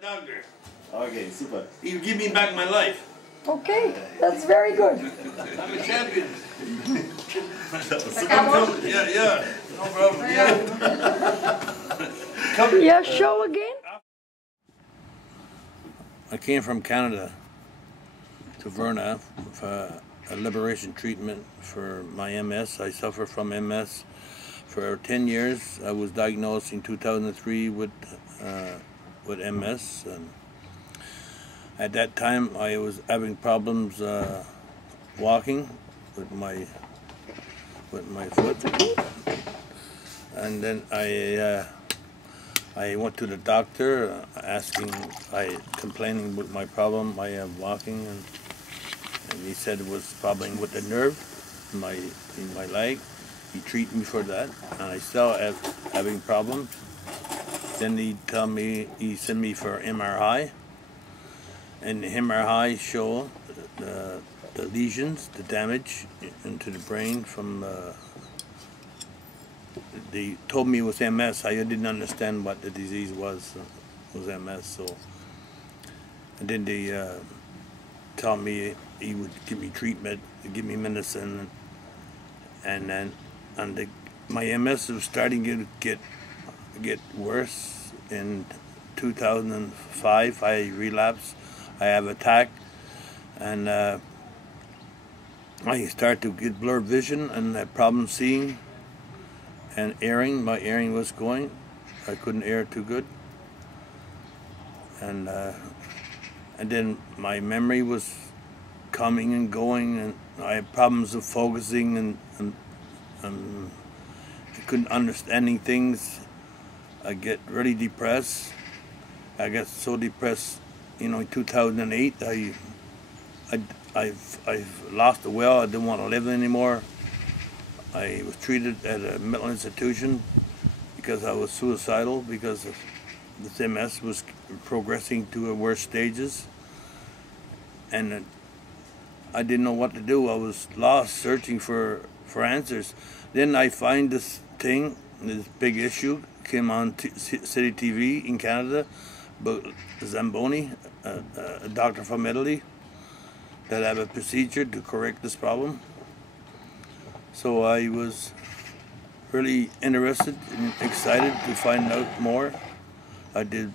doctor. Okay, super. You give me back my life. Okay, that's very good. I'm a champion. Yeah, No problem. Yeah, show again. I came from Canada to Varna for a liberation treatment for my MS. I suffer from MS for 10 years. I was diagnosed in 2003 with MS. And at that time, I was having problems walking with my foot, and then I went to the doctor complaining with my problem I have walking, and he said it was probably with the nerve in my leg. He treated me for that, and I still having problems. Then he sent me for MRI, and the MRI showed the lesions, the damage into the brain from. They told me it was MS. I didn't understand what the disease was MS. So, and then they told me he would give me treatment, give me medicine, and then my MS was starting to get worse. In 2005, I relapsed. I have attack, and I started to get blurred vision and had problems seeing. And airing, my airing was going. I couldn't air too good. And then my memory was coming and going, and I had problems of focusing, and I couldn't understanding things. I get really depressed. I got so depressed, in 2008. I've lost the will. I didn't want to live anymore. I was treated at a mental institution because I was suicidal, because this MS was progressing to worse stages, and I didn't know what to do. I was lost, searching for answers. Then I find this big issue, came on City TV in Canada, but Zamboni, a doctor from Italy, that have a procedure to correct this problem. So I was really interested and excited to find out more. I did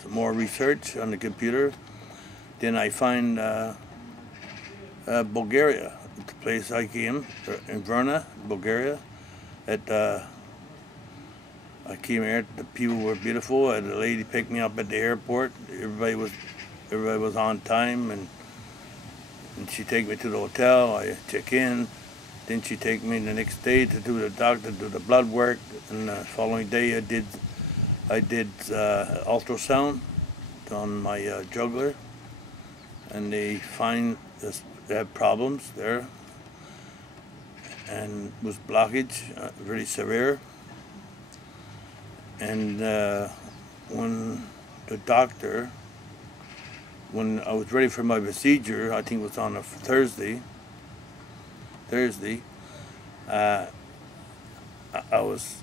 some more research on the computer. Then I find Bulgaria, the place I came, in Varna, Bulgaria. I came here, the people were beautiful. I had a lady pick me up at the airport. Everybody was on time, and she take me to the hotel. I check in. Then she take me the next day to do the doctor, do the blood work, and the following day I did ultrasound on my jugular, and they find they have problems there, and was blockage, really severe. And when I was ready for my procedure, I think it was on a Thursday, I was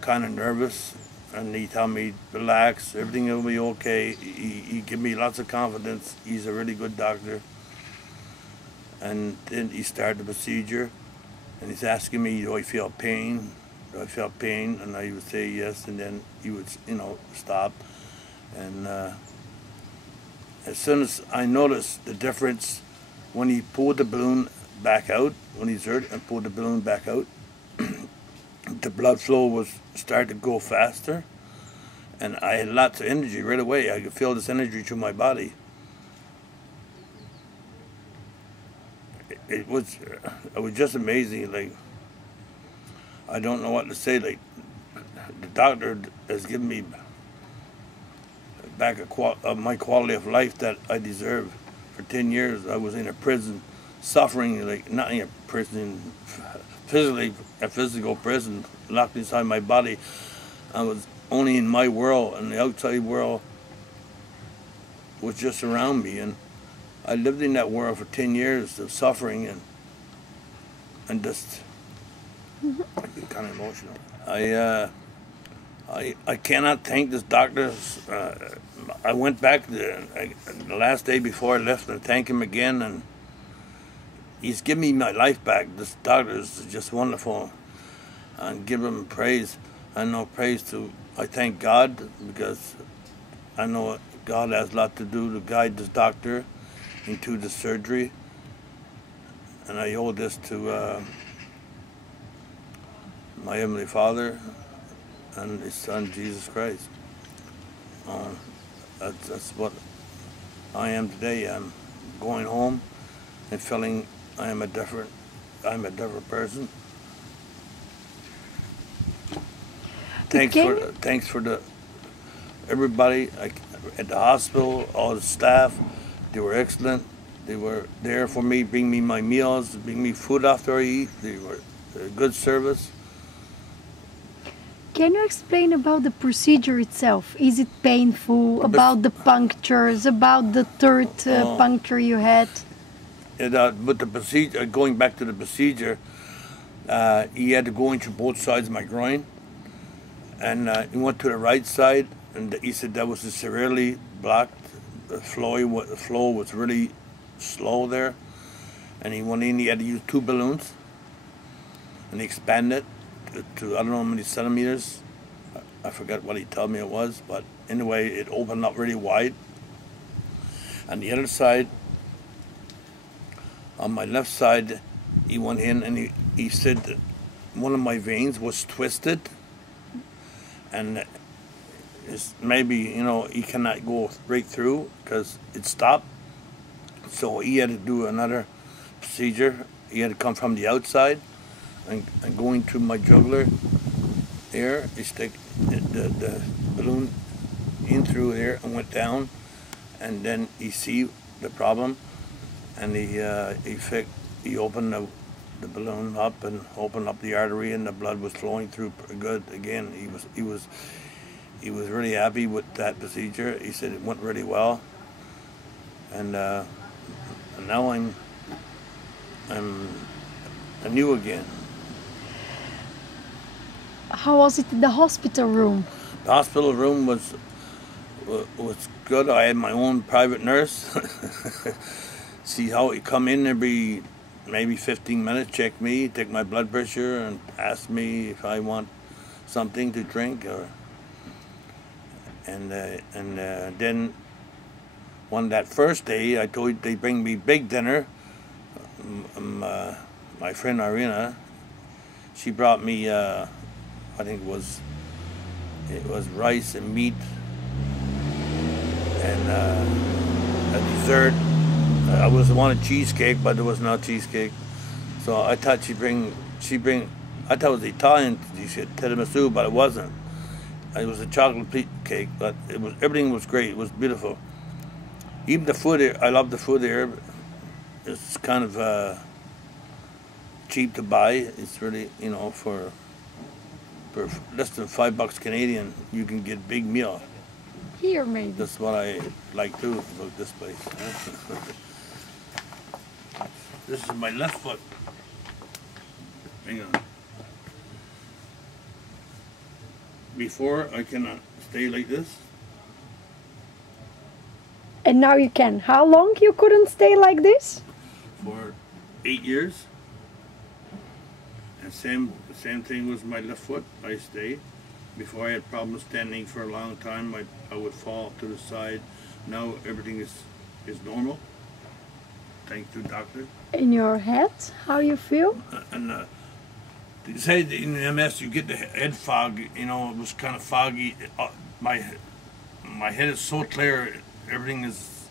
kind of nervous, and he told me, relax, everything will be okay. He gave me lots of confidence. He's a really good doctor. And then he started the procedure, and he's asking me, do I feel pain? Do I feel pain? And I would say yes, and then he would, stop. And as soon as I noticed the difference, when he pulled the balloon back out, when he hurt and pulled the balloon back out, the blood flow was starting to go faster, and I had lots of energy right away. I could feel this energy through my body. It was just amazing. Like, I don't know what to say. Like, the doctor has given me back my quality of life that I deserve. For 10 years, I was in a prison, suffering, like not in a prison, a physical prison, locked inside my body. I was only in my world, and the outside world was just around me. And I lived in that world for 10 years of suffering, and just I get kind of emotional. I cannot thank this doctor. I went back the last day before I left and thank him again, and he's given me my life back. This doctor is just wonderful, and give him praise. I know praise to. I thank God because I know God has a lot to do to guide this doctor into the surgery, and I owe this to my Heavenly Father and His Son Jesus Christ. That's what I am today. I'm going home and feeling I'm a different person. Thanks for the everybody at the hospital, all the staff. They were excellent. They were there for me, bring me my meals, bring me food after I eat. They were good service. Can you explain about the procedure itself? Is it painful? About the punctures? About the third puncture you had? But the procedure, going back to the procedure, he had to go into both sides of my groin, and he went to the right side, and he said that was severely blocked. The flow was really slow there, and he went in. He had to use 2 balloons, and he expanded to I don't know how many centimeters. I forgot what he told me it was, but anyway, it opened up really wide. On the other side, on my left side, he went in and he said that one of my veins was twisted, and it's maybe, he cannot go right through because it stopped. So he had to do another procedure. He had to come from the outside and go into my jugular there. He stick the balloon in through there and went down, and then he see the problem, and he opened the balloon up and opened up the artery, and the blood was flowing through good again. He was really happy with that procedure. He said it went really well, and now I'm new again. How was it in the hospital room? The hospital room was good. I had my own private nurse. See how he come in every maybe 15 minutes, check me, take my blood pressure, and ask me if I want something to drink, and then that first day I told they bring me big dinner. My friend Irina, she brought me I think it was rice and meat and a dessert. I wanted cheesecake, but there was no cheesecake. So I thought I thought it was Italian. She said tiramisu, but it wasn't. It was a chocolate cake, but everything was great. It was beautiful. Even the food here, I love the food here. It's kind of cheap to buy. It's really, for less than $5 Canadian, you can get big meal. Here, maybe. That's what I like too about this place. This is my left foot. Hang on. Before, I cannot stay like this. And now you can. How long you couldn't stay like this? For 8 years. And same thing with my left foot. I stayed. Before I had problems standing for a long time. I would fall to the side. Now everything is normal. Thanks to the doctor. In your head, how you feel? They say that in MS you get the head fog. It was kind of foggy. My head is so clear. Everything is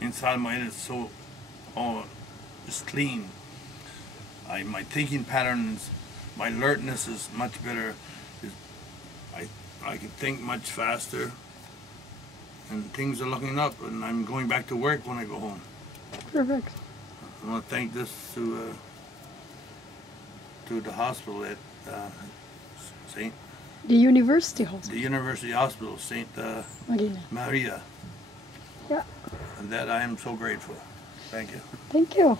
inside my head is so it's clean. My thinking patterns, my alertness is much better. I can think much faster, and things are looking up. And I'm going back to work when I go home. Perfect. I want to thank this to the hospital at St. The University Hospital. The University Hospital, St. Maria. Yeah. And that I am so grateful. Thank you. Thank you.